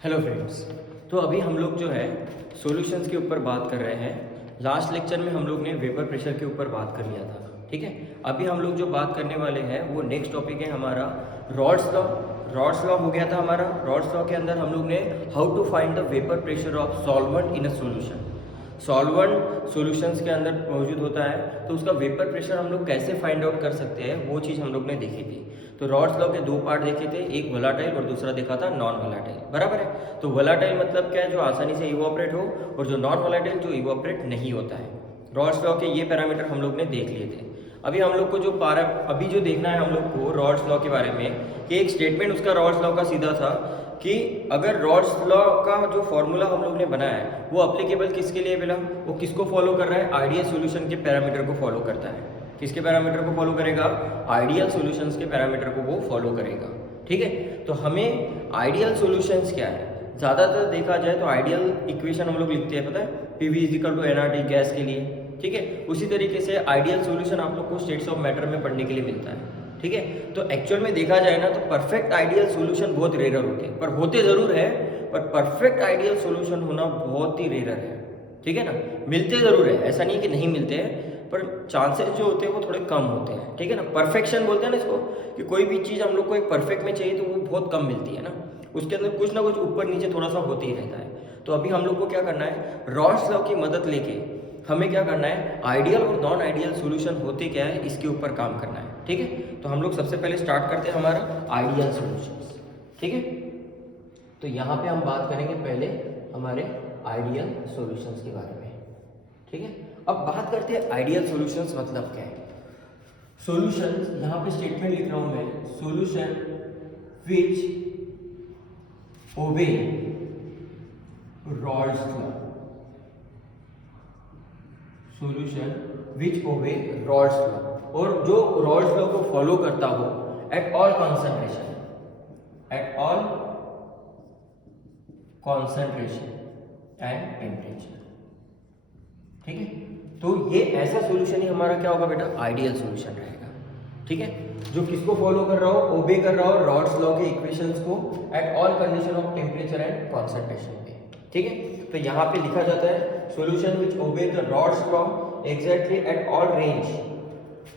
Hello friends. तो अभी हम लोग जो है सॉल्यूशंस के ऊपर बात कर रहे हैं। लास्ट लेक्चर में हम लोग ने वेपर प्रेशर के ऊपर बात कर लिया था, ठीक है। अभी हम लोग जो बात करने वाले हैं वो नेक्स्ट टॉपिक है हमारा रॉड्स लॉ। रॉड्स लॉ हो गया था हमारा। रॉड्स लॉ के अंदर हम लोग ने how to find the vapour pressure of solvent in a solution. Solvent solutions के अंदर मौजूद होता है, तो उसका वेपर प्रेशर हम लोग कैसे फाइंड आउट कर सकते हैं वो चीज़ हम लोग ने देखी थी। तो रॉड्स लॉ के दो पार्ट देखे थे, एक वोलाटाइल और दूसरा देखा था नॉन वोलाटाइल, बराबर है। तो वोलाटाइल मतलब क्या है, जो आसानी से इवोपरेट हो, और जो नॉन वोलाटाइल जो इवोपरेट नहीं होता है। रॉड्स लॉ के ये पैरामीटर हम लोग ने देख लिए थे। अभी हम लोग को अभी जो देखना है हम लोग को रॉड्स लॉ के बारे में, कि एक स्टेटमेंट उसका रॉड्स लॉ का सीधा था कि अगर रॉड्स लॉ का जो फॉर्मूला हम लोग ने बनाया है वो अप्लीकेबल किसके लिए मिला, वो किसको फॉलो कर रहा है, आइडियल सॉल्यूशन के पैरामीटर को फॉलो करता है। किसके पैरामीटर को फॉलो करेगा, आइडियल सॉल्यूशंस के पैरामीटर को वो फॉलो करेगा, ठीक है। तो हमें आइडियल सॉल्यूशंस क्या है, ज़्यादातर देखा जाए तो आइडियल इक्वेशन हम लोग लिखते हैं, पता है, PV = nRT गैस के लिए, ठीक है। उसी तरीके से आइडियल सॉल्यूशन आप लोग को स्टेट्स ऑफ मैटर में पढ़ने के लिए मिलता है, ठीक है। तो एक्चुअल में देखा जाए ना तो परफेक्ट आइडियल सॉल्यूशन बहुत रेयर होते हैं, पर होते ज़रूर है, पर परफेक्ट आइडियल सॉल्यूशन होना बहुत ही रेयर है, ठीक है ना। मिलते ज़रूर है, ऐसा नहीं है कि नहीं मिलते हैं, पर चांसेस जो होते हैं वो थोड़े कम होते हैं, ठीक है ना। परफेक्शन बोलते हैं ना इसको, कि कोई भी चीज़ हम लोग को एक परफेक्ट में चाहिए तो वो बहुत कम मिलती है ना, उसके अंदर कुछ ना कुछ ऊपर नीचे थोड़ा सा होते ही रहता है। तो अभी हम लोग को क्या करना है, रॉड्स लॉ की मदद लेके हमें क्या करना है, आइडियल और नॉन आइडियल सॉल्यूशन होते क्या है इसके ऊपर काम करना है, ठीक है। तो हम लोग सबसे पहले स्टार्ट करते हैं हमारा आइडियल सॉल्यूशंस, ठीक है। तो यहाँ पे हम बात करेंगे पहले हमारे आइडियल सॉल्यूशंस के बारे में, ठीक है। अब बात करते हैं आइडियल सॉल्यूशंस मतलब क्या है। सॉल्यूशंस, यहाँ पे स्टेटमेंट लिख रहा हूं मैं, सॉल्यूशन विच ओबे रॉड्स लॉ, सॉल्यूशन विच ओबे रॉड्स लॉ, और जो रॉड्स लॉ को फॉलो करता हो at all concentration, at all concentration and temperature, ठीक है। तो ये ऐसा सॉल्यूशन ही हमारा क्या होगा बेटा, आइडियल सॉल्यूशन रहेगा, ठीक है। जो किसको फॉलो कर रहा हो, ओबे कर रहा हो रॉड्स लॉ के इक्वेशंस को at all condition of temperature and concentration पे, ठीक है। तो यहाँ पे लिखा जाता है solution which obey the rods law exactly at all range,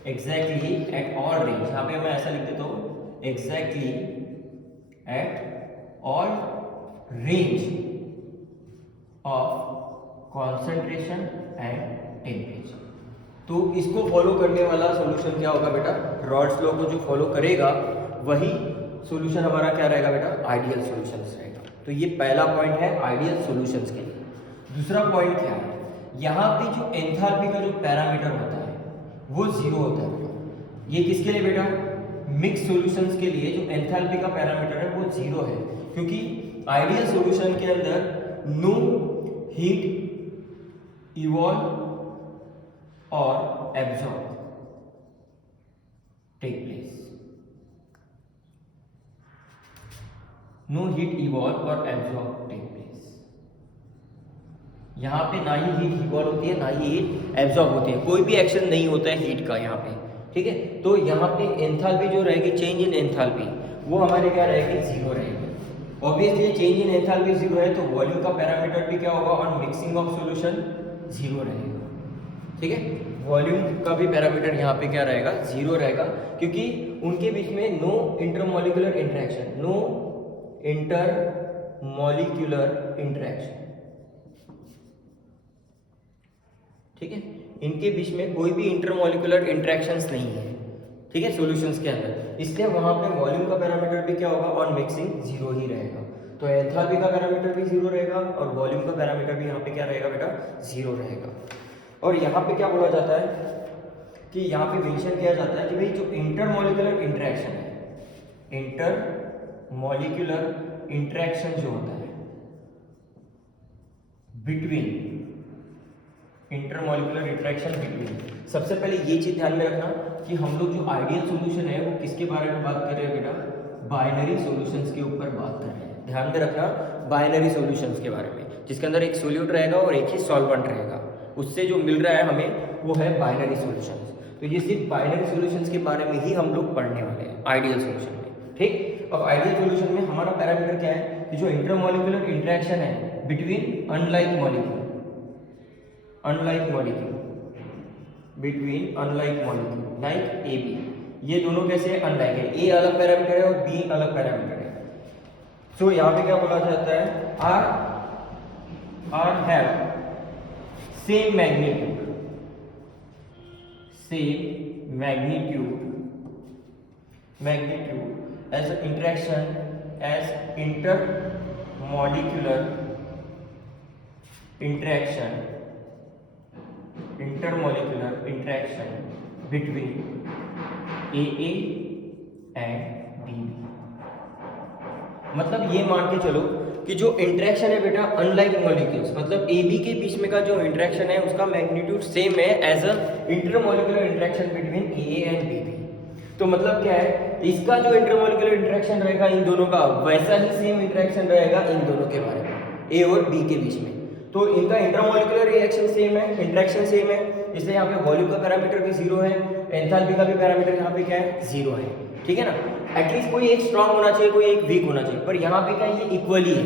exactly at all range, यहाँ पे मैं ऐसा लिख देता हूँ, exactly at all range of concentration and temperature. तो इसको फॉलो करने वाला सॉल्यूशन क्या होगा बेटा, रॉड्स लॉ को जो फॉलो करेगा वही सॉल्यूशन हमारा क्या रहेगा बेटा, आइडियल सॉल्यूशंस रहेगा। तो ये पहला पॉइंट है आइडियल सॉल्यूशंस के लिए। दूसरा पॉइंट क्या है, यहाँ पे जो एंथैल्पी का जो पैरामीटर होता है वो 0 होता है बेटा। ये किसके लिए बेटा, मिक्स सॉल्यूशंस के लिए जो एंथैल्पी का पैरामीटर है वो 0 है, क्योंकि आइडियल सॉल्यूशन के अंदर नो हीट इवॉल्व और absorb take place, no heat evolve और एब्जॉर्ब टेक प्लेस। यहाँ पे ना ही हीट इवॉल्व होती है ना ही हीट एब्जॉर्ब होती है, कोई भी एक्शन नहीं होता है हीट का यहाँ पे, ठीक है। तो यहाँ पे एंथैल्पी जो रहेगी, चेंज इन एंथैल्पी, वो हमारे क्या रहेगी, 0 रहेगी। ऑब्वियसली चेंज इन एंथैल्पी 0 है तो वॉल्यूम का पैरामीटर भी क्या होगा, ऑन मिक्सिंग ऑफ सॉल्यूशन 0 रहेगा, ठीक है। वॉल्यूम का भी पैरामीटर यहाँ पे क्या रहेगा, 0 रहेगा, क्योंकि उनके बीच में no intermolecular interaction, no intermolecular interaction, ठीक है। इनके बीच में कोई भी इंटरमॉलिक्यूलर इंटरेक्शंस नहीं है, ठीक है, सॉल्यूशंस के अंदर, इसलिए वहां पे वॉल्यूम का पैरामीटर भी क्या होगा, ऑन मिक्सिंग 0 ही रहेगा। तो एंथैल्पी का पैरामीटर भी 0 रहेगा और वॉल्यूम का पैरामीटर भी यहाँ पे क्या रहेगा बेटा, 0 रहेगा। और यहाँ पे क्या बोला जाता है कि यहाँ पे मेंशन किया जाता है कि भाई जो इंटरमॉलिक्यूलर इंटरेक्शन है, इंटरमॉलिक्यूलर इंटरेक्शन जो होता है बिटवीन, इंटरमॉलिक्यूलर इंटरेक्शन बिटवीन, सबसे पहले ये चीज ध्यान में रखना कि हम लोग जो आइडियल सॉल्यूशन है वो किसके बारे में बात कर रहे हैं बेटा, बाइनरी सॉल्यूशंस के ऊपर बात कर रहे हैं। ध्यान में रखना बाइनरी सॉल्यूशंस के बारे में, जिसके अंदर एक सोल्यूट रहेगा और एक ही सॉल्वेंट रहेगा, उससे जो मिल रहा है हमें वो है बाइनरी सॉल्यूशंस। तो ये सिर्फ बाइनरी सॉल्यूशंस के बारे में ही हम लोग पढ़ने वाले हैं आइडियल सॉल्यूशन में, ठीक। अब आइडियल सॉल्यूशन में हमारा पैरामीटर क्या है, कि जो इंटरमॉलिक्यूलर इंटरेक्शन है between unlike molecule like A B, ये दोनों कैसे अनलाइक है, ए अलग पैरामीटर है और बी अलग पैरामीटर है। सो यहाँ पे क्या बोला जाता है, are have same magnitude as interaction as intermolecular interaction between AA and BB। मतलब ये मान के चलो कि जो इंटरेक्शन है बेटा अनलाइक मॉलिक्यूल्स, मतलब ए बी के बीच में का जो इंटरेक्शन है उसका मैग्नीट्यूड सेम है as a intermolecular interaction between A and B B. तो मतलब क्या है, इसका जो इंटरमॉलिक्यूलर इंटरेक्शन रहेगा इन दोनों का, वैसा ही सेम इंटरेक्शन रहेगा इन दोनों के बारे में, ए और बी के बीच में। तो इनका इंटरमॉलिक्यूलर रिएक्शन सेम है, इंटरेक्शन सेम है, इसलिए यहाँ पे वॉल्यूम का पैरामीटर भी जीरो है, एंथैल्पी का भी पैरामीटर यहाँ पे क्या है, जीरो है। ठीक है ना, एटलीस्ट कोई एक स्ट्रांग होना चाहिए, कोई एक वीक होना चाहिए, पर यहाँ पे क्या ये इक्वली है।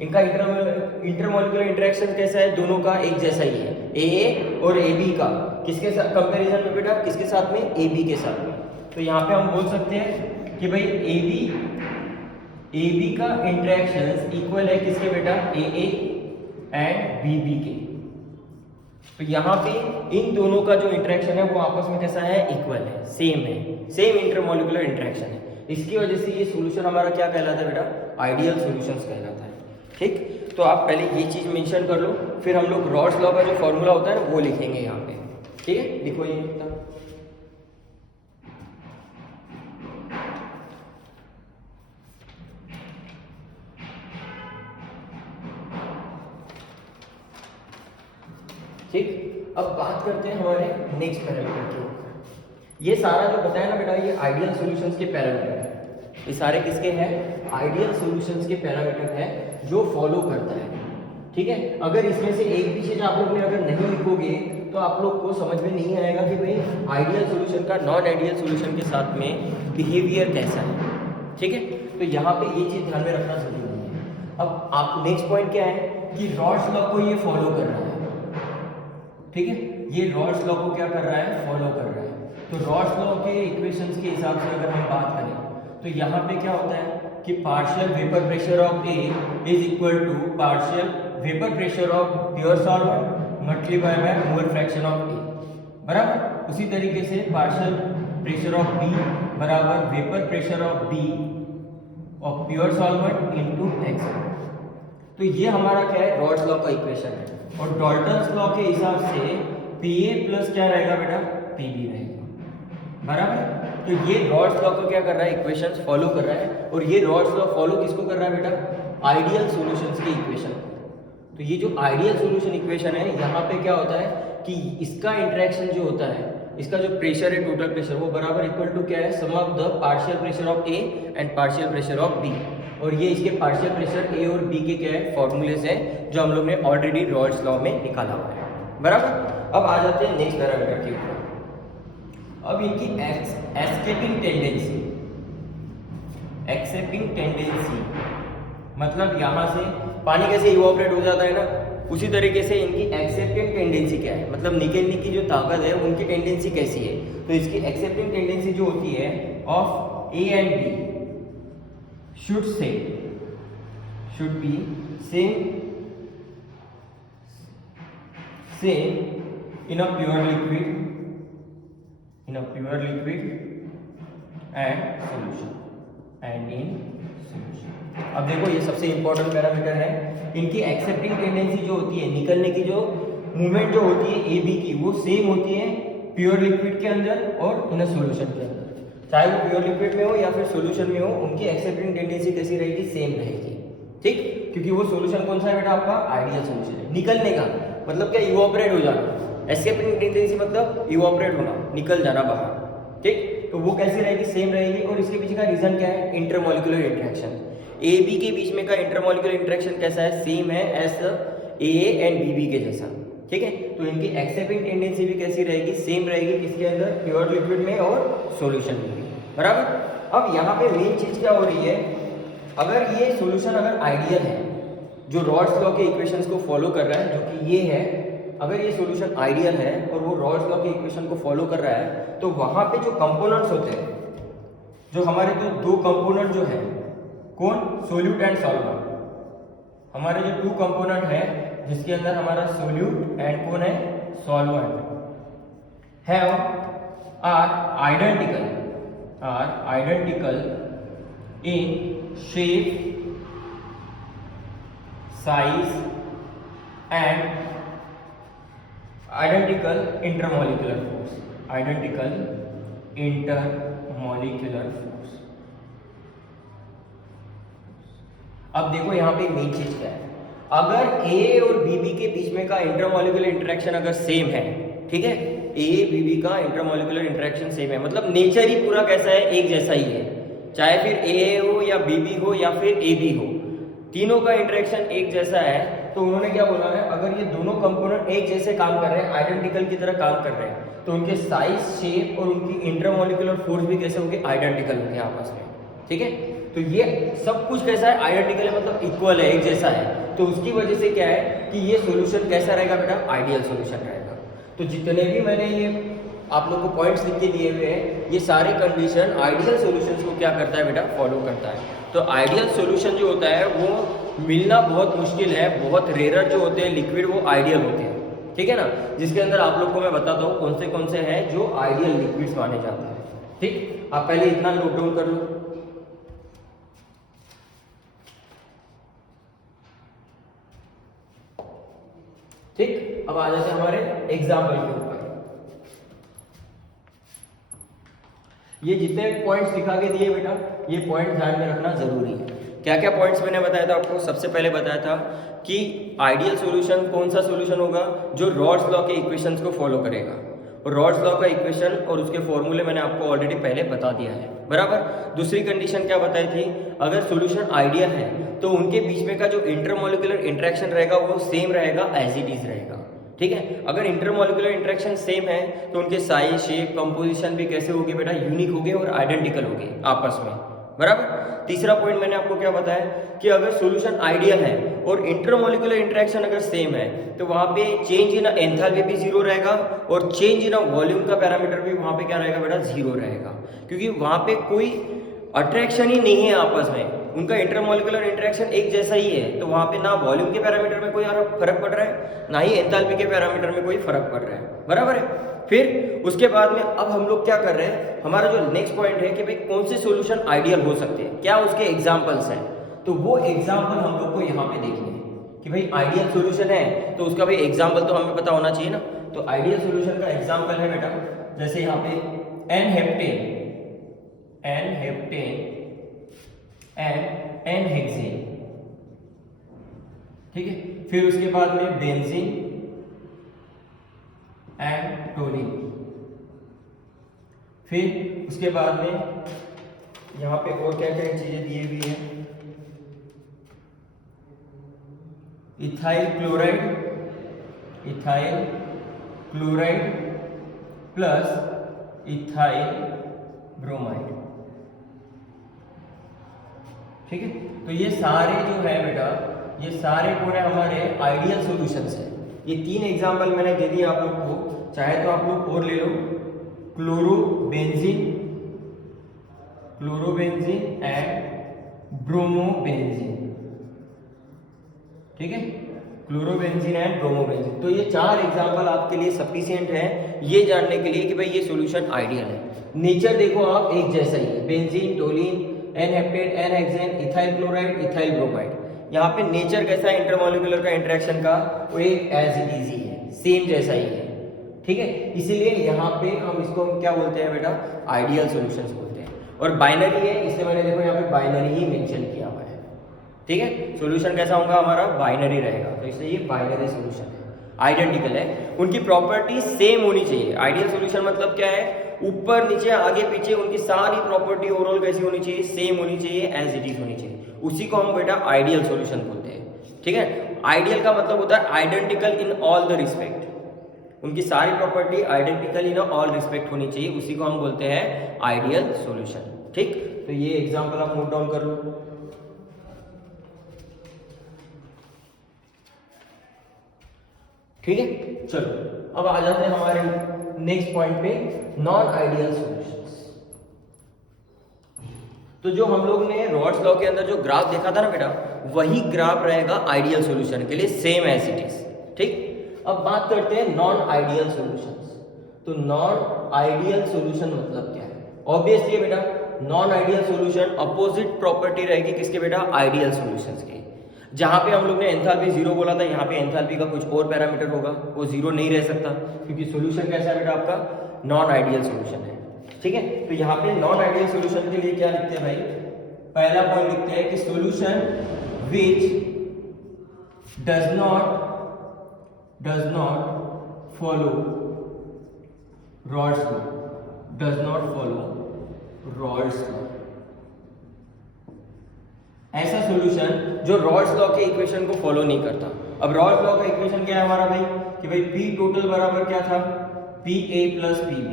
इनका इंटरमॉलिक्यूलर इंटरेक्शन कैसा है, दोनों का एक जैसा ही है, ए और ए बी का। किसके साथ कंपेरिजन में बेटा, किसके साथ में, ए बी के साथ में। तो यहाँ पे हम बोल सकते हैं कि भाई ए बी का इंटरेक्शन इक्वल है किसके बेटा, ए एंड बी बी के। तो यहाँ पे इन दोनों का जो इंटरेक्शन है वो आपस में कैसा है, इक्वल है, सेम इंटरमॉलिक्यूलर इंटरेक्शन है। इसकी वजह से ये सॉल्यूशन हमारा क्या कहलाता है बेटा, आइडियल सॉल्यूशंस कहलाता है। ठीक, तो आप पहले ये चीज मेंशन कर लो, फिर हम लोग रॉड्स लॉ का जो फॉर्मूला होता है ना वो लिखेंगे यहाँ पे। ठीक है, लिखो ये ठीक। अब बात करते हैं हमारे नेक्स्ट पैरामीटर के ऊपर। ये सारा जो बताया ना बेटा, ये आइडियल सॉल्यूशंस के पैरामीटर है। ये सारे किसके हैं, आइडियल सॉल्यूशंस के पैरामीटर है जो फॉलो करता है। ठीक है, अगर इसमें से एक भी चीज आप लोग ने अगर नहीं लिखोगे तो आप लोग को समझ में नहीं आएगा कि भाई आइडियल सॉल्यूशन का नॉन आइडियल सॉल्यूशन के साथ में बिहेवियर कैसा है। ठीक है, तो यहाँ पे ये चीज ध्यान में रखना जरूरी है। अब आप नेक्स्ट पॉइंट क्या है कि रॉड्स लॉ को ये फॉलो कर रहा है। ठीक है, ये रॉड्स लॉ को क्या कर रहा है, फॉलो कर रहा है। तो रॉड्स लॉ के इक्वेशंस के हिसाब से अगर हम बात करें तो यहाँ पे क्या होता है कि partial vapour pressure of A is equal to partial vapour pressure of pure solvent multiply by mole fraction of A, बराबर। उसी तरीके से पार्शियल प्रेशर ऑफ बी बराबर vapour pressure of B of pure solvent into X. तो ये हमारा क्या है, रॉड्स लॉ का इक्वेशन है। और डॉल्टन्स लॉ के हिसाब से पीए प्लस क्या रहेगा बेटा, पीबी रहेगा, बराबर। तो ये रॉड्स लॉ को क्या कर रहा है, इक्वेशंस फॉलो कर रहा है। और ये रॉड्स लॉ फॉलो किसको कर रहा है बेटा, आइडियल सॉल्यूशंस के इक्वेशन। तो ये जो आइडियल सॉल्यूशन इक्वेशन है, यहाँ पे क्या होता है कि इसका इंटरेक्शन जो होता है, इसका जो प्रेशर है, टोटल प्रेशर, वो बराबर इक्वल टू क्या है, sum of the partial pressure of A and partial pressure of B. और ये इसके पार्शियल प्रेशर ए और बी के क्या है, फॉर्मूलेज हैं जो हम लोग ने ऑलरेडी रॉड्स लॉ में निकाला हुआ है, बराबर। अब आ जाते हैं नेक्स्ट पैरामीटर के ऊपर। अब इनकी एस्केपिंग टेंडेंसी, मतलब यहाँ से पानी कैसे इवोपरेट हो जाता है ना, उसी तरीके से इनकी एक्सेप्टिंग टेंडेंसी क्या है, मतलब निकलने की जो ताकत है उनकी टेंडेंसी कैसी है। तो इसकी एक्सेप्टिंग टेंडेंसी जो होती है of A and B should be same in a pure liquid and in solution। अब देखो ये सबसे इंपॉर्टेंट पैरामीटर है। इनकी एक्सेप्टिंग टेंडेंसी जो होती है, निकलने की जो मूवमेंट जो होती है ए बी की, वो सेम होती है प्योर लिक्विड के अंदर और इन अ सॉल्यूशन के अंदर। चाहे वो प्योर लिक्विड में हो या फिर सॉल्यूशन में हो, उनकी एक्सेप्टिंग टेंडेंसी कैसी रहेगी, सेम रहेगी। ठीक, क्योंकि वो सॉल्यूशन कौन सा है बेटा, आपका आइडियल सॉल्यूशन है। निकलने का मतलब क्या, इवोपरेट हो जाना। एक्सेप्टिंग टेंडेंसी मतलब इवोपरेट होना, निकल जाना बाहर। ठीक, तो वो कैसी रहेगी, सेम रहेगी। और इसके पीछे का रीजन क्या है, इंटरमॉलिक्यूलर इंटरेक्शन। ए बी के बीच में का इंटरमॉलिक्यूलर इंटरेक्शन कैसा है, सेम है as A and B B के जैसा। ठीक है, तो इनकी एक्सेप्टिंग टेंडेंसी भी कैसी रहेगी, सेम रहेगी, किसके अंदर, प्योर लिक्विड में और सॉल्यूशन में भी, बराबर। अब यहाँ पे मेन चीज क्या हो रही है अगर ये सॉल्यूशन अगर आइडियल है, जो रॉड्स लॉ के इक्वेशंस को फॉलो कर रहा है, जो कि ये है, अगर ये सॉल्यूशन आइडियल है और वो रॉड्स लॉ के इक्वेशन को फॉलो कर रहा है, तो वहां पे जो कंपोनेंट्स होते हैं, जो हमारे जो दो कंपोनेंट जो है, कौन, सोल्यूट एंड सॉल्वेंट, हमारे जो टू कंपोनेंट है जिसके अंदर हमारा सोल्यूट एंड कौन है, solvent, have are identical in shape, size and identical intermolecular force, अब देखो यहाँ पे मेन चीज क्या है, अगर ए और बीबी के बीच में का इंटरमोलिकुलर इंटरेक्शन अगर सेम है, ठीक है, ए बीबी का इंटरमोलिकुलर इंटरेक्शन सेम है, मतलब नेचर ही पूरा कैसा है, एक जैसा ही है, चाहे फिर ए हो या बीबी हो या फिर ए बी हो, तीनों का इंटरेक्शन एक जैसा है, तो उन्होंने क्या बोला है, अगर ये दोनों कंपोनेंट एक जैसे काम कर रहे हैं, आइडेंटिकल की तरह काम कर रहे हैं, तो उनके साइज, शेप और उनकी इंटरमोलिकुलर फोर्स भी कैसे होंगे, आइडेंटिकल होंगे आपस में, ठीक है। तो ये सब कुछ कैसा है, आइडेंटिकल है, मतलब इक्वल है, एक जैसा है, तो उसकी वजह से क्या है कि ये सॉल्यूशन कैसा रहेगा बेटा, आइडियल सॉल्यूशन रहेगा। तो जितने भी मैंने ये आप लोग को पॉइंट्स लिख के दिए हुए हैं, ये सारे कंडीशन आइडियल सॉल्यूशंस को क्या करता है बेटा, फॉलो करता है। तो आइडियल सॉल्यूशन जो होता है वो मिलना बहुत मुश्किल है, बहुत रेयर जो होते हैं लिक्विड वो आइडियल होते हैं, ठीक है ना, जिसके अंदर आप लोग को मैं बताता हूँ कौन से हैं जो आइडियल लिक्विड्स माने जाते हैं, ठीक। आप पहले इतना नोट डाउन कर लो। ठीक, अब आ जाते हैं हमारे एग्जाम्पल के ऊपर। ये जितने पॉइंट्स दिखा के दिए बेटा, ये पॉइंट ध्यान में रखना जरूरी है। क्या क्या पॉइंट्स मैंने बताया था आपको, सबसे पहले बताया था कि आइडियल सॉल्यूशन कौन सा सॉल्यूशन होगा, जो रॉड्स लॉ के इक्वेशंस को फॉलो करेगा, और रॉड्स लॉ का इक्वेशन और उसके फॉर्मूले मैंने आपको ऑलरेडी पहले बता दिया है, बराबर। दूसरी कंडीशन क्या बताई थी, अगर सॉल्यूशन आइडियल है तो उनके बीच में का जो इंटरमोलिकुलर इंटरेक्शन रहेगा वो सेम रहेगा, एज इट इज रहेगा, ठीक है। अगर इंटरमोलिकुलर इंटरेक्शन सेम है तो उनके साइज, शेप, कंपोजिशन भी कैसे होगी बेटा, यूनिक होंगे और आइडेंटिकल होंगे आपस में, बराबर। तीसरा पॉइंट मैंने आपको क्या बताया कि अगर सॉल्यूशन आइडियल है और इंटरमोलिकुलर इंटरेक्शन अगर सेम है तो वहां पे चेंज इन एंथैल्पी भी जीरो रहेगा और चेंज इन वॉल्यूम का पैरामीटर भी वहां पे क्या रहेगा बेटा, जीरो रहेगा, क्योंकि वहां पे कोई अट्रैक्शन ही नहीं है आपस में, उनका इंटरमोलिकुलर इंटरेक्शन एक जैसा ही है, तो वहां पे ना वॉल्यूम के पैरामीटर में कोई फर्क पड़ रहा है, ना ही एंथैल्पी के पैरामीटर में कोई फर्क पड़ रहा है, बराबर है। फिर उसके बाद में अब हम लोग क्या कर रहे हैं, हमारा जो नेक्स्ट पॉइंट है कि भाई कौन से सॉल्यूशन आइडियल हो सकते हैं, क्या उसके एग्जांपल्स हैं, तो वो एग्जांपल हम लोग को यहाँ पे देखने हैं कि भाई आइडियल सॉल्यूशन है तो उसका भाई एग्जांपल तो हमें पता होना चाहिए ना। तो आइडियल सॉल्यूशन का एग्जांपल है बेटा, जैसे यहाँ पे एन-हेप्टेन एंड एन-हेक्सेन, ठीक है। फिर उसके बाद में बेंजीन एंड टोलिन, फिर उसके बाद में यहाँ पे और क्या क्या चीजें दी हुई है, ethyl chloride plus ethyl bromide, ठीक है। तो ये सारे जो है बेटा, ये सारे पूरे हमारे आइडियल सॉल्यूशंस हैं। ये तीन एग्जांपल मैंने दे दिए आप लोग को, चाहे तो आप लोग और ले लो, क्लोरोबेंजीन एंड ब्रोमोबेंजीन, ठीक है, क्लोरोबेंजीन एंड ब्रोमोबेंजीन। तो ये चार एग्जांपल आपके लिए सफिशिएंट है ये जानने के लिए कि भाई ये सॉल्यूशन आइडियल है। नेचर देखो आप एक जैसा ही है, benzene, toluene, n-heptane, N-hexane, ethyl chloride, ethyl bromide. यहाँ पे नेचर कैसा है इंटरमोलिकुलर का इंटरेक्शन का, वो एक एज इट इज ही है, सेम जैसा ही है, ठीक है। इसीलिए यहाँ पे हम इसको क्या बोलते हैं बेटा, आइडियल सॉल्यूशंस बोलते हैं। और बाइनरी है, इसलिए मैंने देखो यहाँ पे बाइनरी ही मेंशन किया हुआ है, ठीक है। सॉल्यूशन कैसा होगा हमारा, बाइनरी रहेगा, तो इसलिए ये बाइनरी सॉल्यूशन है, आइडेंटिकल है, उनकी प्रॉपर्टी सेम होनी चाहिए। आइडियल सॉल्यूशन मतलब क्या है, ऊपर नीचे आगे पीछे उनकी सारी प्रॉपर्टी ओवरऑल कैसी होनी चाहिए, सेम होनी चाहिए, एज इट इज होनी चाहिए, उसी को हम बेटा आइडियल सॉल्यूशन बोलते हैं, ठीक है। आइडियल का मतलब होता है identical in all the respect, उनकी सारी property identical in all respect होनी चाहिए, उसी को हम बोलते हैं आइडियल सॉल्यूशन, ठीक। तो ये एग्जांपल आप नोट डाउन कर लो। ठीक है, चलो अब आ जाते हैं हमारे नेक्स्ट पॉइंट पे, नॉन आइडियल सॉल्यूशंस। तो जो हम लोग ने रॉड्स लॉ के अंदर जो ग्राफ देखा था ना बेटा, वही ग्राफ रहेगा आइडियल सॉल्यूशन के लिए, सेम एज इट इज। ठीक, अब बात करते हैं नॉन आइडियल सॉल्यूशंस। तो नॉन आइडियल सॉल्यूशन मतलब क्या है? ऑब्वियसली बेटा, non ideal solution opposite property रहेगी किसके बेटा? आइडियल सॉल्यूशंस के। जहां पे हम लोग ने एंथैल्पी जीरो बोला था, यहाँ पे एंथैल्पी का कुछ और पैरामीटर होगा, वो जीरो नहीं रह सकता, क्योंकि सॉल्यूशन कैसा है बेटा? आपका नॉन आइडियल सॉल्यूशन है। ठीक है, तो यहाँ पे नॉन आइडियल सॉल्यूशन के लिए क्या लिखते हैं भाई? पहला पॉइंट लिखते हैं कि solution which does not follow rods law, does not follow rods law. ऐसा सॉल्यूशन जो रॉड्स लॉ के इक्वेशन को फॉलो नहीं करता। अब रॉड्स लॉ का इक्वेशन क्या है हमारा भाई? कि भाई P टोटल बराबर क्या था? PA plus PB।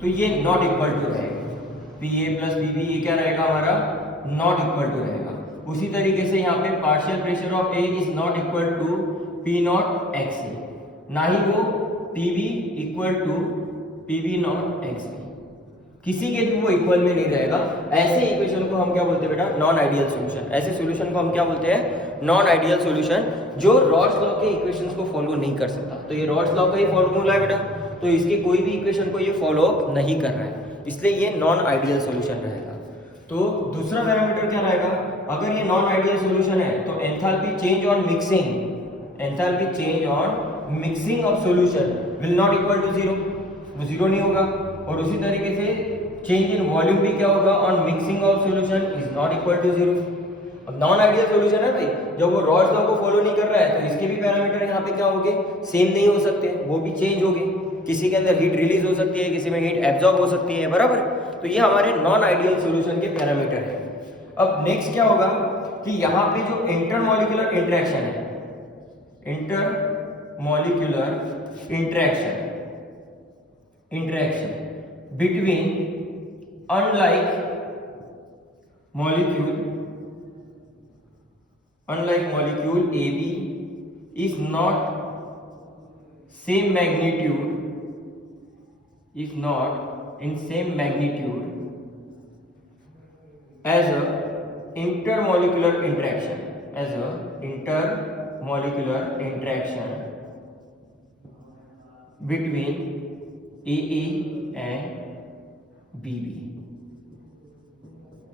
तो ये नॉट इक्वल टू रहेगा, PA प्लस PB ये क्या रहेगा हमारा? नॉट इक्वल टू रहेगा। उसी तरीके से यहाँ पे partial pressure of A is not equal to P nought XA, ना ही वो PB equal to PB nought XA, किसी के भी वो इक्वल में नहीं रहेगा। ऐसे इक्वेशन को हम क्या बोलते हैं बेटा? Non ideal solution. ऐसे सॉल्यूशन को हम क्या बोलते हैं? नॉन आइडियल सॉल्यूशन, जो रॉड्स लॉ के इक्वेशंस को फॉलो नहीं कर सकता। तो ये रॉड्स लॉ का ही फॉर्मूला है बेटा, तो इसके कोई भी इक्वेशन को ये फॉलो नहीं कर रहा है, इसलिए ये नॉन आइडियल सॉल्यूशन रहेगा। तो दूसरा पैरामीटर क्या रहेगा? अगर ये नॉन आइडियल सॉल्यूशन है तो enthalpy change on mixing, enthalpy change on mixing of solution will not equal to zero, वो जीरो नहीं होगा। और उसी तरीके से चेंज इन वॉल्यूम भी क्या होगा? On mixing of solution is not equal to zero. अब नॉन आइडियल सॉल्यूशन है भाई, जब वो रॉड्स लॉ को फॉलो नहीं कर रहा है तो इसके भी पैरामीटर यहाँ पे क्या होंगे? सेम नहीं हो सकते, वो भी चेंज होंगे। किसी के अंदर हीट रिलीज हो सकती है, किसी में हीट एब्जॉर्ब हो सकती है, बराबर। तो ये हमारे नॉन आइडियल सॉल्यूशन के पैरामीटर है। अब नेक्स्ट क्या होगा कि यहाँ पे जो इंटरमॉलिक्यूलर इंटरेक्शन है, intermolecular interaction between unlike molecule AB is not same magnitude, is not in same magnitude as a intermolecular interaction, as a intermolecular interaction between AA and BB।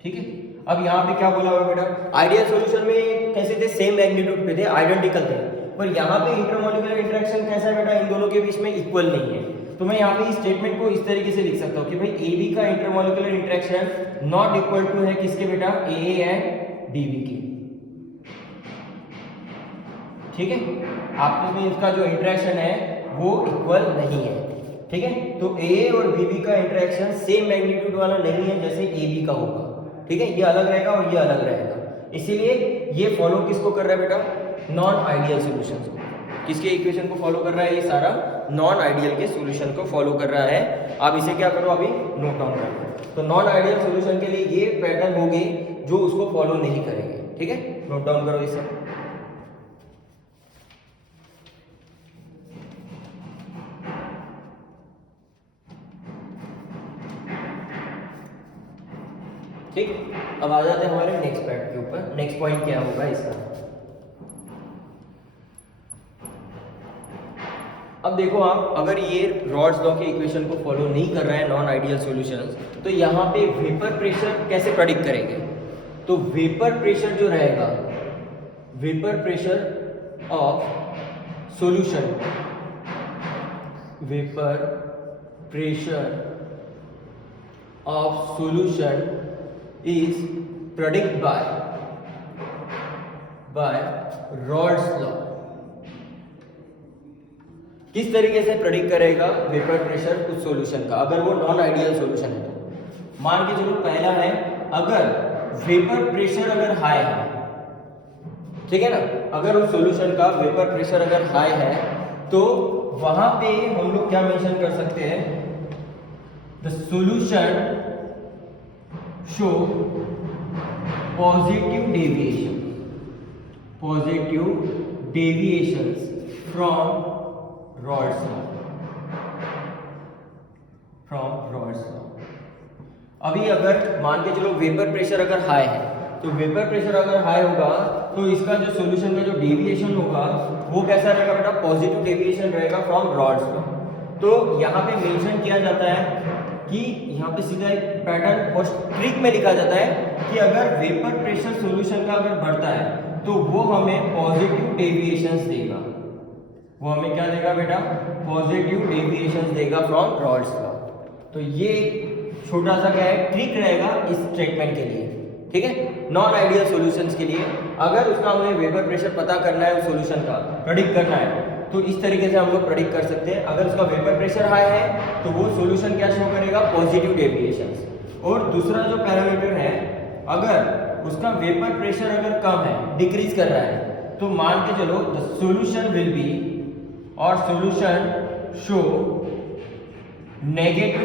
ठीक है, अब यहाँ पे क्या बोला हुआ बेटा? आइडियल सॉल्यूशन में कैसे थे? सेम मैग्नीट्यूड पे थे, आइडेंटिकल थे। पर यहाँ पे इंटरमॉलिक्यूलर इंटरेक्शन कैसा है बेटा? इन दोनों के बीच में इक्वल नहीं है। तो मैं यहाँ पे इस स्टेटमेंट को इस तरीके से लिख सकता हूँ कि भाई AB का intermolecular interaction not equal to है किसके बेटा? AA एंड BB के। ठीक है, आपस में इसका जो इंटरेक्शन है वो इक्वल नहीं है। ठीक है, तो AA और BB का इंटरेक्शन सेम मैग्नीट्यूड वाला नहीं है जैसे AB का होगा। ठीक है, ये अलग रहेगा और ये अलग रहेगा, इसीलिए ये फॉलो किसको कर रहा है बेटा? नॉन आइडियल सॉल्यूशंस को। किसके इक्वेशन को फॉलो कर रहा है? ये सारा नॉन आइडियल के सॉल्यूशन को फॉलो कर रहा है। आप इसे क्या करो, अभी नोट डाउन कर लो। तो नॉन आइडियल सॉल्यूशन के लिए ये पैटर्न होंगे जो उसको फॉलो नहीं करेंगे। ठीक है, नोट डाउन करो इसे। ठीक, अब आ जाते हैं हमारे नेक्स्ट पार्ट के ऊपर। नेक्स्ट पॉइंट क्या होगा इसका? अब देखो आप, अगर ये रॉड्स लॉ के इक्वेशन को फॉलो नहीं कर रहा है नॉन आइडियल सॉल्यूशंस, तो यहाँ पे वेपर प्रेशर कैसे प्रेडिक्ट करेंगे? तो वेपर प्रेशर जो रहेगा, vapour pressure of solution, vapour pressure of solution is predicted by Rod's law। किस तरीके से प्रेडिक्ट करेगा वेपर प्रेशर उस सॉल्यूशन का, अगर वो नॉन आइडियल सॉल्यूशन है तो? मान के चलो, पहला है, अगर वेपर प्रेशर अगर हाई है, ठीक है ना, अगर उस सॉल्यूशन का वेपर प्रेशर अगर हाई है तो वहां पे हम लोग क्या मेंशन कर सकते हैं? The solution show positive deviations from Rawls law, from Rawls law. अभी अगर मान के चलो वेपर प्रेशर अगर हाई है, तो वेपर प्रेशर अगर हाई होगा तो इसका जो सॉल्यूशन का जो डेविएशन होगा वो कैसा रहेगा बेटा, पॉजिटिव डेविएशन रहेगा फ्रॉम रॉड्स लॉ। तो यहाँ पे मेंशन किया जाता है कि यहाँ पे सीधा एक पैटर्न और ट्रिक में लिखा जाता है कि अगर वेपर प्रेशर सॉल्यूशन का अगर बढ़ता है तो वो हमें पॉजिटिव डेविएशंस देगा। वो हमें क्या देगा बेटा, पॉजिटिव डेविएशंस देगा फ्रॉम रॉड्स लॉ। तो ये छोटा सा क्या है, ट्रिक रहेगा इस स्टेटमेंट के लिए, ठीक है, नॉन आइडियल सॉल्यूशंस के लिए। अगर उसका हमें वेपर प्रेशर पता करना है, उस सॉल्यूशन का प्रेडिक्ट करना है, तो इस तरीके से हम लोग प्रेडिक्ट कर सकते हैं। अगर उसका वेपर प्रेशर हाई है तो वो सॉल्यूशन क्या शो करेगा, पॉजिटिव डेविएशंस। और दूसरा जो पैरामीटर है, अगर उसका वेपर प्रेशर अगर कम है, डिक्रीज कर रहा है, तो मान के चलो द सॉल्यूशन विल बी और solution show negative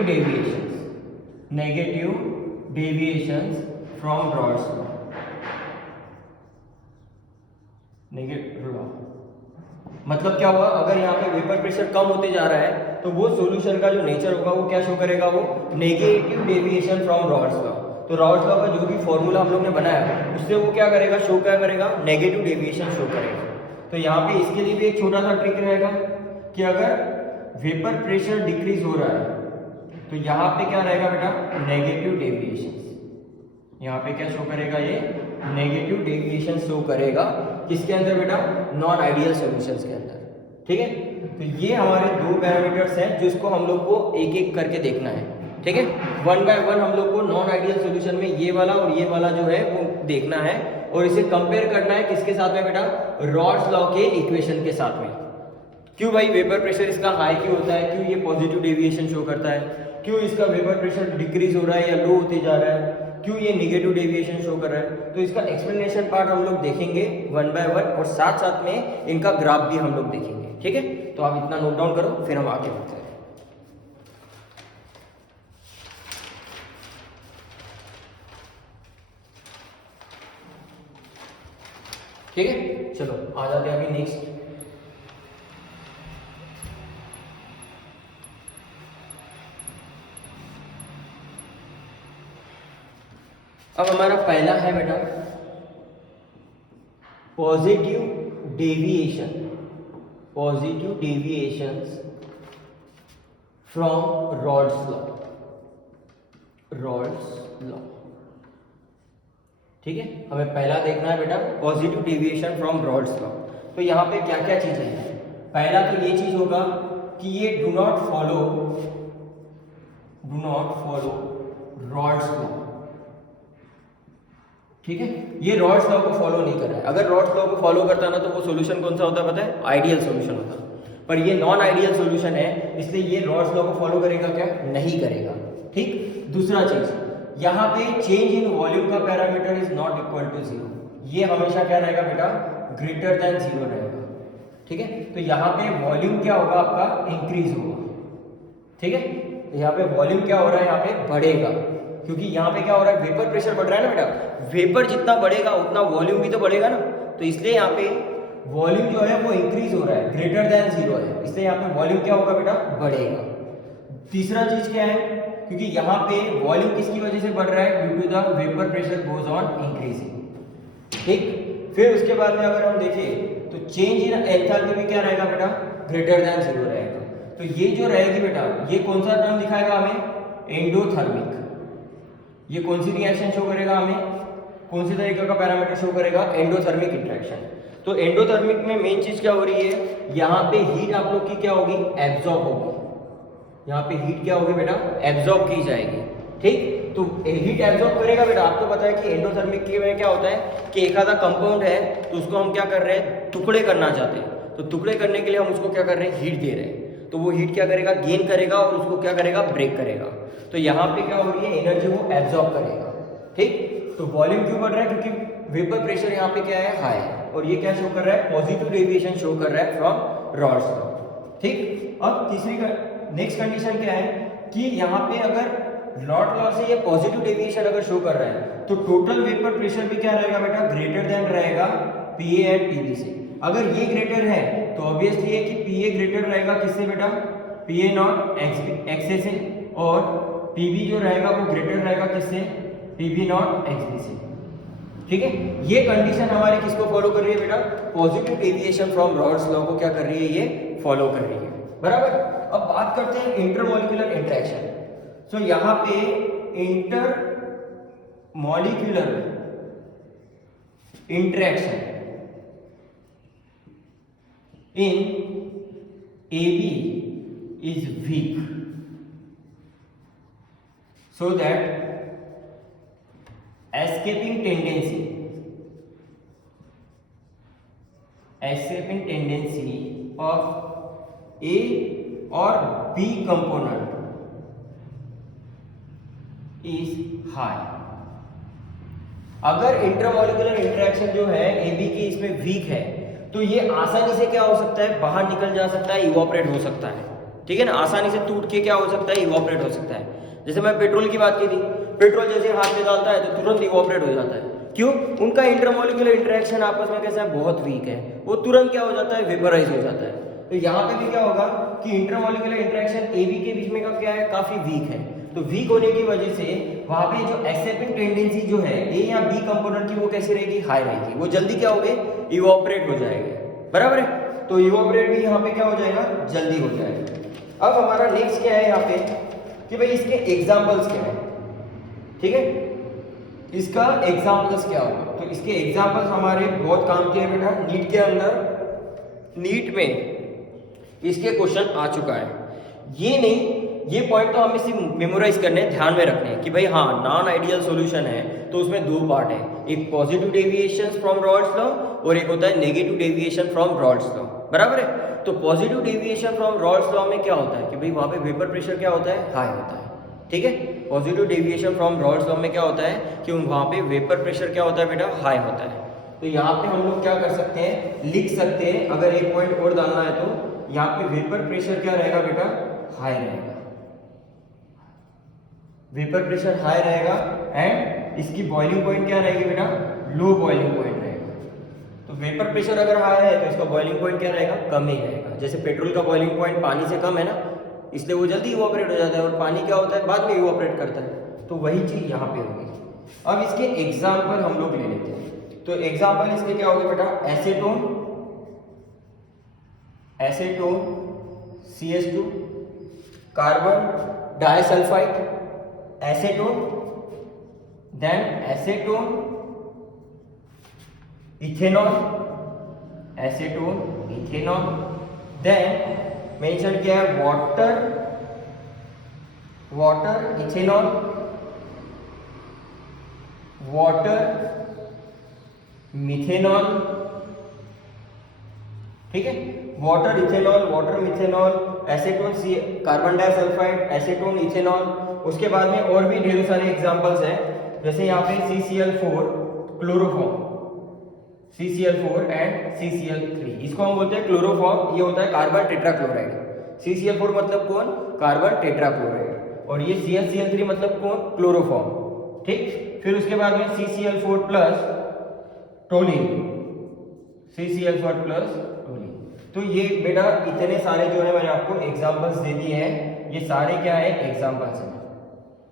deviations from rods law, negative law. मतलब क्या हुआ, अगर यहाँ पे वेपर प्रेशर कम होते जा रहा है तो वो सॉल्यूशन का जो नेचर होगा वो क्या शो करेगा, वो negative deviation from rods law. तो रॉड्स लॉ का जो भी फॉर्मूला हम लोग ने बनाया उससे वो क्या करेगा, शो क्या करेगा, नेगेटिव डेविएशन शो करेगा। तो यहाँ पे इसके लिए भी एक छोटा सा ट्रिक रहेगा कि अगर वेपर प्रेशर डिक्रीज हो रहा है तो यहाँ पे क्या रहेगा बेटा, नेगेटिव डेविएशन। यहाँ पे क्या शो करेगा, ये नेगेटिव डेविएशन शो करेगा किसके अंदर बेटा, नॉन आइडियल सॉल्यूशंस के अंदर, ठीक है। तो ये हमारे दो पैरामीटर्स हैं जिसको हम लोग को एक एक करके देखना है, ठीक है। वन बाय वन हम लोग को नॉन आइडियल सॉल्यूशन में ये वाला और ये वाला जो है वो देखना है और इसे कंपेयर करना है किसके साथ में बेटा, रॉड्स लॉ के इक्वेशन के साथ में। क्यों भाई वेपर प्रेशर इसका हाई क्यों होता है, क्यों ये पॉजिटिव डेविएशन शो करता है, क्यों इसका वेपर प्रेशर डिक्रीज हो रहा है या लो होते जा रहा है, क्यों ये नेगेटिव डेविएशन शो कर रहा है। तो इसका एक्सप्लेनेशन पार्ट हम लोग देखेंगे वन बाय वन और साथ साथ में इनका ग्राफ भी हम लोग देखेंगे, ठीक है। तो आप इतना नोट डाउन करो, फिर हम आगे बढ़ते हैं। ठीक है, चलो आ जाते हैं अभी नेक्स्ट। अब हमारा पहला है बेटा positive deviations from rods law, ठीक है। हमें पहला देखना है बेटा positive deviation from rods law. तो यहाँ पे क्या क्या चीजें हैं, पहला तो ये चीज होगा कि ये do not follow rods law, ठीक है। ये रॉड्स लॉ को फॉलो नहीं कर रहा है। अगर रॉड्स लॉ को फॉलो करता ना तो वो सॉल्यूशन कौन सा होता है पता है, आइडियल सॉल्यूशन होता। पर ये नॉन आइडियल सॉल्यूशन है, इसलिए ये रॉड्स लॉ को फॉलो करेगा क्या, नहीं करेगा, ठीक। दूसरा चीज, यहाँ पे चेंज इन वॉल्यूम का parameter is not equal to 0। ये हमेशा क्या रहेगा बेटा, ग्रेटर देन 0 रहेगा, ठीक है। तो यहाँ पे वॉल्यूम क्या होगा आपका, इंक्रीज होगा, ठीक है। तो यहाँ पे वॉल्यूम क्या हो रहा है, यहाँ पे बढ़ेगा, क्योंकि यहाँ पे क्या हो रहा है, वेपर प्रेशर बढ़ रहा है ना बेटा। वेपर जितना बढ़ेगा उतना वॉल्यूम भी तो बढ़ेगा ना, तो इसलिए यहाँ पे वॉल्यूम जो है वो इंक्रीज हो रहा है, ग्रेटर देन 0 है, इसलिए यहाँ पे वॉल्यूम क्या होगा बेटा, बढ़ेगा। तीसरा चीज क्या है, क्योंकि यहाँ पे वॉल्यूम किसकी वजह से बढ़ रहा है, due to the vapour pressure goes on increasing, ठीक। फिर उसके बाद में अगर हम देखें तो चेंज इन एंथैल्पी भी क्या रहेगा बेटा, ग्रेटर देन 0 रहेगा। तो ये जो रहेगी बेटा, ये कौन सा टर्म दिखाएगा हमें, एंडोथर्मिक। ये कौन सी रिएक्शन शो करेगा हमें, कौन सी तरीके का पैरामीटर शो करेगा, एंडोथर्मिक इंटरेक्शन। तो एंडोथर्मिक में मेन चीज क्या हो रही है, यहाँ पे हीट आप लोग की क्या होगी, एब्जॉर्ब होगी। यहाँ पे हीट क्या होगी बेटा, एब्जॉर्ब की जाएगी, ठीक। तो हीट एब्जॉर्ब करेगा बेटा, आपको पता है कि एंडोथर्मिक के में क्या होता है कि एक आधा कंपाउंड है तो उसको हम क्या कर रहे हैं, टुकड़े करना चाहते हैं। तो टुकड़े करने के लिए हम उसको क्या कर रहे हैं, हीट दे रहे हैं। तो वो हीट क्या करेगा, गेन करेगा और उसको क्या करेगा, ब्रेक करेगा। तो यहाँ पे क्या हो रही है, एनर्जी वो एब्जॉर्ब करेगा, ठीक। तो वॉल्यूम क्यों बढ़ रहा है, क्योंकि वेपर प्रेशर यहाँ पे क्या है, हाई है, और ये क्या शो कर रहा है, पॉजिटिव डेविएशन शो कर रहा है फ्रॉम रॉड्स लॉ, ठीक। अब तीसरी नेक्स्ट कंडीशन क्या है कि यहाँ पे अगर रॉड लॉ से ये पॉजिटिव डेविएशन अगर शो कर रहा है तो टोटल वेपर प्रेशर भी क्या रहेगा बेटा, ग्रेटर देन रहेगा पीए एंड पीबी से। अगर ये ग्रेटर है तो ऑब्वियसली है कि पी ए ग्रेटर रहेगा किससे बेटा, पी ए नॉट एक्स ए से, और पी बी जो रहेगा वो ग्रेटर रहेगा किससे, P B nought X B से। ठीक है, ये कंडीशन हमारी किसको फॉलो कर रही है बेटा, positive deviation from Rawls law को क्या कर रही है, ये फॉलो कर रही है, बराबर। अब बात करते हैं इंटरमॉलिक्यूलर इंटरेक्शन। सो यहां पे inter molecular interaction in AB is weak, so that escaping tendency of A or B component is high। अगर इंटरमॉलिक्यूलर इंटरेक्शन जो है AB की इसमें वीक है तो ये आसानी से क्या हो सकता है, बाहर निकल जा सकता है, इवोपरेट हो सकता है। ठीक है ना, आसानी से टूट के क्या हो सकता है, इवोपरेट हो सकता है। जैसे मैं पेट्रोल की बात की थी, पेट्रोल जैसे हाथ में डालता है तो तुरंत इवोपरेट हो जाता है। क्यों, उनका इंटरमॉलिक्यूलर इंटरेक्शन आपस में कैसा है, बहुत वीक है, वो तुरंत क्या हो जाता है, वेपराइज हो जाता है। तो यहाँ पे भी क्या होगा कि इंटरमॉलिक्यूलर इंटरेक्शन AB के बीच में का क्या है, काफी वीक है। तो वीक होने की वजह से वहां पे जो एक्सेप्टिंग टेंडेंसी जो है A या B कंपोनेंट की, वो कैसी रहेगी, हाई रहेगी, वो जल्दी क्या हो गए, इवोपरेट हो जाएगी, बराबर है। तो इवोपरेट भी यहाँ पे क्या हो जाएगा, जल्दी हो जाएगा। अब हमारा नेक्स्ट क्या है यहाँ पे कि भाई इसके एग्जांपल्स क्या है। ठीक है, इसका एग्जांपल्स क्या होगा, तो इसके एग्जांपल्स हमारे बहुत काम के हैं बेटा। नीट के अंदर, नीट में इसके क्वेश्चन आ चुका है। ये नहीं, ये पॉइंट तो हमें सिर्फ मेमोराइज करने हैं, ध्यान में रखने हैं कि भाई हाँ, नॉन आइडियल सॉल्यूशन है तो उसमें दो पार्ट है, एक positive deviation from Rawls law और एक होता है negative deviation from Rawls law, बराबर है। तो positive deviation from Rawls law में क्या होता है कि भाई वहां पे वेपर प्रेशर क्या होता है, हाई होता है। ठीक है, positive deviation from Rawls law में क्या होता है कि वहां पे वेपर प्रेशर क्या होता है बेटा, हाई होता है। तो यहाँ पे हम लोग क्या कर सकते हैं, लिख सकते हैं, अगर एक पॉइंट और डालना है तो यहाँ पे वेपर प्रेशर क्या रहेगा बेटा, हाई रहेगा, वेपर प्रेशर हाई रहेगा एंड इसकी बॉइलिंग पॉइंट क्या रहेगी बेटा, लो बॉइलिंग पॉइंट रहेगा। तो वेपर प्रेशर अगर हाई है तो इसका बॉइलिंग पॉइंट क्या रहेगा, कम ही रहेगा। जैसे पेट्रोल का बॉइलिंग पॉइंट पानी से कम है ना, इसलिए वो जल्दी इवोपरेट हो जाता है, और पानी क्या होता है, बाद में इवोपरेट करता है। तो वही चीज यहाँ पे होगी। अब इसके एग्जाम्पल हम लोग ले लेते हैं। तो एग्जाम्पल इसके क्या हो गए बेटा, acetone, acetone CH2, carbon disulphide, acetone, then acetone ethanol, acetone ethanol, then mention किया है water, water ethanol, water methanol. ठीक है, water ethanol, water methanol, acetone carbon disulphide, acetone ethanol. उसके बाद में और भी ढेर सारे एग्जांपल्स हैं, जैसे यहाँ पे CCl4 chloroform, CCl4 and CCl3, इसको हम बोलते हैं क्लोरोफॉर्म। ये होता है कार्बन टेट्राक्लोराइड। CCl4 मतलब कौन, कार्बन टेट्राक्लोराइड, और ये ClCl3 मतलब कौन, क्लोरोफॉर्म। ठीक, फिर उसके बाद में CCl4 plus toluene, CCl4 plus toluene. तो ये बेटा इतने सारे जो है मैंने आपको एग्जांपल्स दे दिए हैं, ये सारे क्या है, एग्जांपल्स हैं।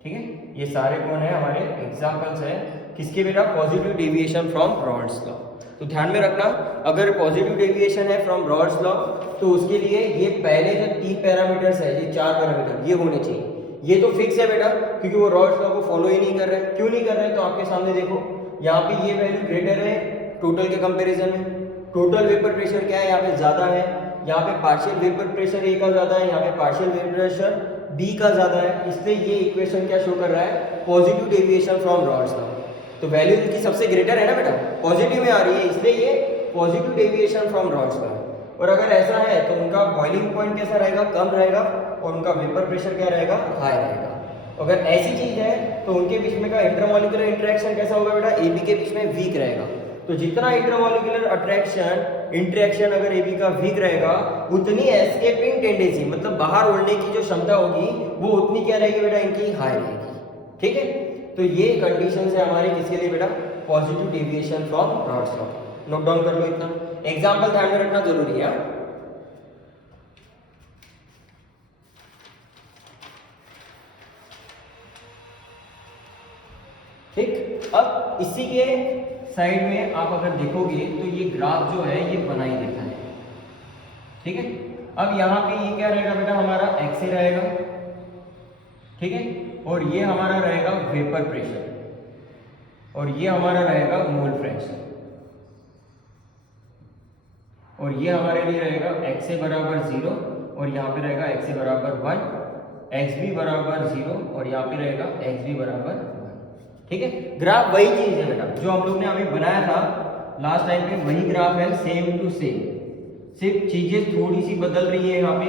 ठीक है, ये सारे कौन है, हमारे एग्जांपल्स हैं, किसके बेटा, positive deviation from Rawls law. तो ध्यान में रखना, अगर पॉजिटिव डेविएशन है फ्रॉम रॉल्स लॉ तो उसके लिए ये पहले जो 3 पैरामीटर्स है, ये 4 पैरामीटर ये होने चाहिए। ये तो फिक्स है बेटा, क्योंकि वो रॉल्स लॉ को फॉलो ही नहीं कर रहे। क्यों नहीं कर रहे, तो आपके सामने देखो, यहाँ पे ये वैल्यू ग्रेटर है टोटल के कंपैरिजन में। टोटल वेपर प्रेशर क्या है, यहाँ पे ज्यादा है, यहाँ पे पार्शियल वेपर प्रेशर A का ज्यादा है, यहाँ पे पार्शियल वेपर प्रेशर B का ज्यादा है, इसलिए ये इक्वेशन क्या शो कर रहा है, positive deviation from Rawls law. तो वैल्यू इनकी सबसे ग्रेटर है ना बेटा, पॉजिटिव में आ रही है, इसलिए ये positive deviation from Rawls law. और अगर ऐसा है तो उनका बॉइलिंग पॉइंट कैसा रहेगा, कम रहेगा, और उनका वेपर प्रेशर क्या रहेगा, हाई रहेगा। अगर ऐसी चीज है तो उनके बीच में का इंटरमॉलिक्यूलर इंटरेक्शन कैसा होगा बेटा, AB के बीच में वीक रहेगा। तो जितना इंटरमॉलिक्यूलर इंटरेक्शन अगर AB का वीक रहेगा, उतनी एस्केपिंग टेंडेंसी मतलब बाहर उड़ने की जो क्षमता होगी वो उतनी क्या रहेगी बेटा, इनकी हाई रहेगी। ठीक है, तो ये कंडीशन है हमारे किसके लिए बेटा, positive deviation from Rawls law. Note down कर लो इतना, एग्जाम्पल ध्यान में रखना जरूरी है। ठीक, अब इसी के साइड में आप अगर देखोगे तो ये ग्राफ जो है ये बना ही देता है। ठीक है, अब यहाँ पे ये क्या रहेगा बेटा, हमारा एक्स रहेगा। ठीक है, और ये हमारा रहेगा वेपर प्रेशर, और ये हमारा रहेगा मोल फ्रैक्शन, और ये हमारे लिए रहेगा x से बराबर 0, और यहाँ पे रहेगा x से बराबर 1, x भी बराबर 0, और यहाँ पे रहेगा x भी बराबर 1। ठीक है, ग्राफ वही चीज है बेटा जो हम लोग ने अभी बनाया था लास्ट टाइम पे, वही ग्राफ है, सेम टू सेम, सिर्फ चीजें थोड़ी सी बदल रही है यहाँ पे।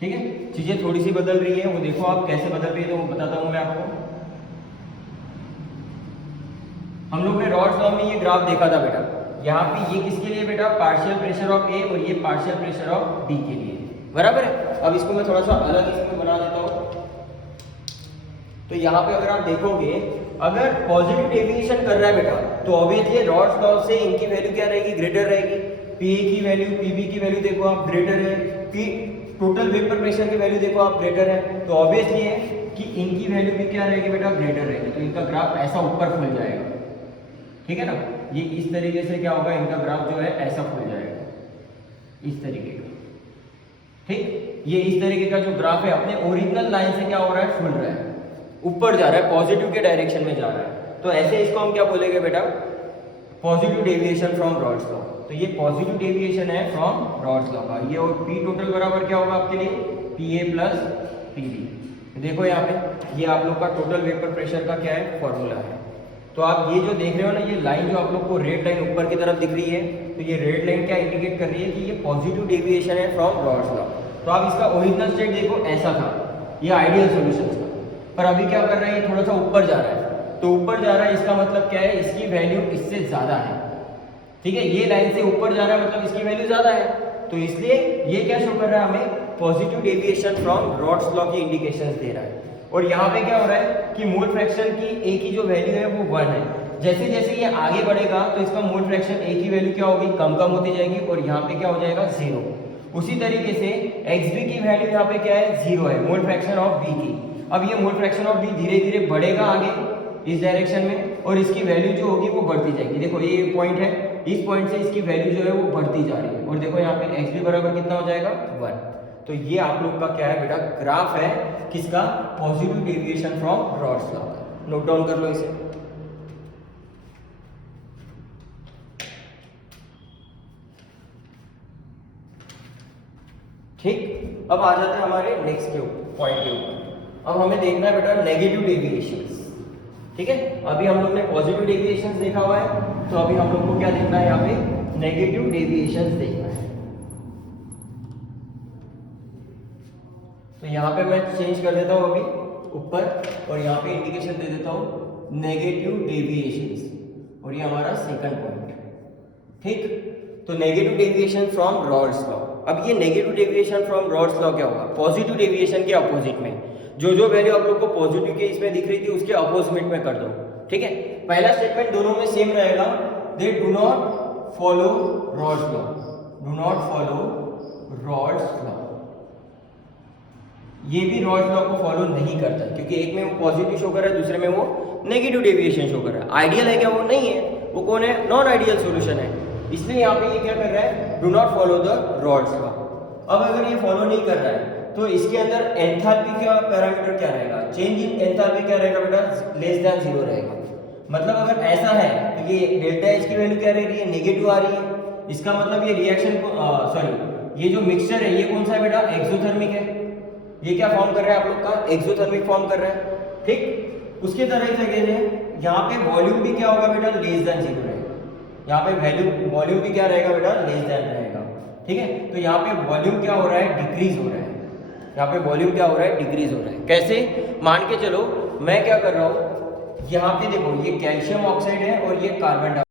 ठीक है, चीजें थोड़ी सी बदल रही है, वो देखो आप कैसे बदल रही है, तो वो बताता हूं मैं आपको। हम लोग ने रॉड्स लॉ में ये ग्राफ देखा था बेटा, यहाँ पे ये किसके लिए बेटा, पार्शियल प्रेशर ऑफ ए, और ये पार्शियल प्रेशर ऑफ बी के लिए, बराबर है। अब इसको मैं थोड़ा सा अलग इसमें बना देता हूँ। तो यहाँ पे अगर आप देखोगे, अगर पॉजिटिव डेविएशन कर रहा है बेटा, तो ऑब्वियसली रॉड्स लॉ से इनकी वैल्यू क्या रहेगी, ग्रेटर रहेगी। पी ए की वैल्यू, पीबी की वैल्यू देखो आप ग्रेटर है, पी टोटल वेपर प्रेशर की वैल्यू देखो आप ग्रेटर है, तो ऑब्वियसली है कि इनकी वैल्यू भी क्या रहेगी बेटा, ग्रेटर रहेगी। तो इनका ग्राफ ऐसा ऊपर खुल जाएगा। ठीक है ना, ये इस तरीके से क्या होगा, इनका ग्राफ जो है ऐसा खुल जाएगा, इस तरीके का। ठीक, ये इस तरीके का जो ग्राफ है अपने ओरिजिनल लाइन से क्या हो रहा है, खुल रहा है, ऊपर जा रहा है, पॉजिटिव के डायरेक्शन में जा रहा है। तो ऐसे इसको हम क्या बोलेंगे बेटा, positive deviation from rods law. तो ये पॉजिटिव डेविएशन है फ्रॉम रॉड्स लॉ का। ये और पी टोटल बराबर क्या होगा आपके लिए, P A plus P B. देखो यहाँ पे ये आप लोग का टोटल वेपर प्रेशर का क्या है, फॉर्मूला है। तो आप ये जो देख रहे हो ना, ये लाइन जो आप लोग को रेड लाइन ऊपर की तरफ दिख रही है, तो ये रेड लाइन क्या इंडिकेट कर रही है कि ये पॉजिटिव डेविएशन है फ्रॉम रॉड्स लॉ। तो आप इसका ओरिजिनल स्टेट देखो ऐसा था, ये आइडियल सॉल्यूशन था, पर अभी क्या कर रहा है, ये थोड़ा सा ऊपर जा रहा है। तो ऊपर जा रहा है, इसका मतलब क्या है, इसकी वैल्यू इससे ज्यादा है। ठीक है, ये लाइन से ऊपर जा रहा है, मतलब इसकी वैल्यू ज्यादा है। तो इसलिए ये क्या शो कर रहा है हमें, positive deviation from rods law की इंडिकेशंस दे रहा है। और यहाँ पे क्या हो रहा है कि मोल फ्रैक्शन की ए की जो वैल्यू है वो 1 है। जैसे जैसे ये आगे बढ़ेगा तो इसका मोल फ्रैक्शन ए की वैल्यू क्या होगी, कम कम होती जाएगी, और यहाँ पे क्या हो जाएगा, 0। उसी तरीके से एक्स बी की वैल्यू यहाँ पे क्या है, 0 है, मोल फ्रैक्शन ऑफ बी की। अब ये मोल फ्रैक्शन ऑफ बी धीरे धीरे बढ़ेगा आगे इस डायरेक्शन में, और इसकी वैल्यू जो होगी वो बढ़ती जाएगी। देखो ये पॉइंट है, इस पॉइंट से इसकी वैल्यू जो है वो बढ़ती जा रही है, और देखो यहाँ पे एक्स बी बराबर कितना हो जाएगा, 1। तो ये आप लोग का क्या है बेटा, ग्राफ है किसका, positive deviation from rods law का। नोट डाउन कर लो इसे। ठीक, अब आ जाते हैं हमारे नेक्स्ट के पॉइंट के ऊपर। अब हमें देखना है बेटा नेगेटिव डेविएशंस। ठीक है, अभी हम लोग ने पॉजिटिव डेविएशंस देखा हुआ है, तो अभी हम लोग को क्या देखना है, यहाँ पे नेगेटिव डेविएशंस देखना है। तो यहाँ पे मैं चेंज कर देता हूँ अभी ऊपर, और यहाँ पे इंडिकेशन दे देता हूँ नेगेटिव डेविएशंस, और ये हमारा सेकंड पॉइंट। ठीक, तो negative deviation from rods law. अब ये negative deviation from rods law क्या होगा, पॉजिटिव डेविएशन के अपोजिट में। जो वैल्यू आप लोग को पॉजिटिव के इसमें दिख रही थी उसके अपोजिट में कर दो। ठीक है, पहला स्टेटमेंट दोनों में सेम रहेगा, they do not follow rods law, do not follow rods law. ये भी रॉड्स लॉ को फॉलो नहीं करता, क्योंकि एक में वो पॉजिटिव शो कर रहा है, दूसरे में वो नेगेटिव डेविएशन शो कर रहा है। आइडियल है क्या, वो नहीं है, वो कौन है, नॉन आइडियल सॉल्यूशन है। इसलिए यहाँ पे ये क्या कर रहा है, do not follow the rods law. अब अगर ये फॉलो नहीं कर रहा है तो इसके अंदर एंथैल्पी का पैरामीटर क्या रहेगा, चेंज इन एंथैल्पी क्या रहेगा बेटा, लेस देन 0 रहेगा। मतलब अगर ऐसा है तो ये डेल्टा एच की वैल्यू क्या रह रही है, नेगेटिव आ रही है, इसका मतलब ये रिएक्शन सॉरी ये जो मिक्सचर है ये कौन सा है बेटा, एक्सोथर्मिक है। ये क्या फॉर्म कर रहा है आप लोग का, एक्सोथर्मिक फॉर्म कर रहा है। ठीक, उसके तरह से यहाँ पे वॉल्यूम भी क्या होगा बेटा, लेस देन 0 रहेगा। यहाँ पे वॉल्यूम भी क्या रहेगा बेटा, लेस देन रहेगा। ठीक है, तो यहाँ पे वॉल्यूम क्या हो रहा है, डिक्रीज हो रहा है। यहाँ पे वॉल्यूम क्या हो रहा है, डिक्रीज हो रहा है। कैसे, मान के चलो मैं क्या कर रहा हूँ, यहाँ पे देखो ये कैल्शियम ऑक्साइड है और ये कार्बन डाइऑक्साइड।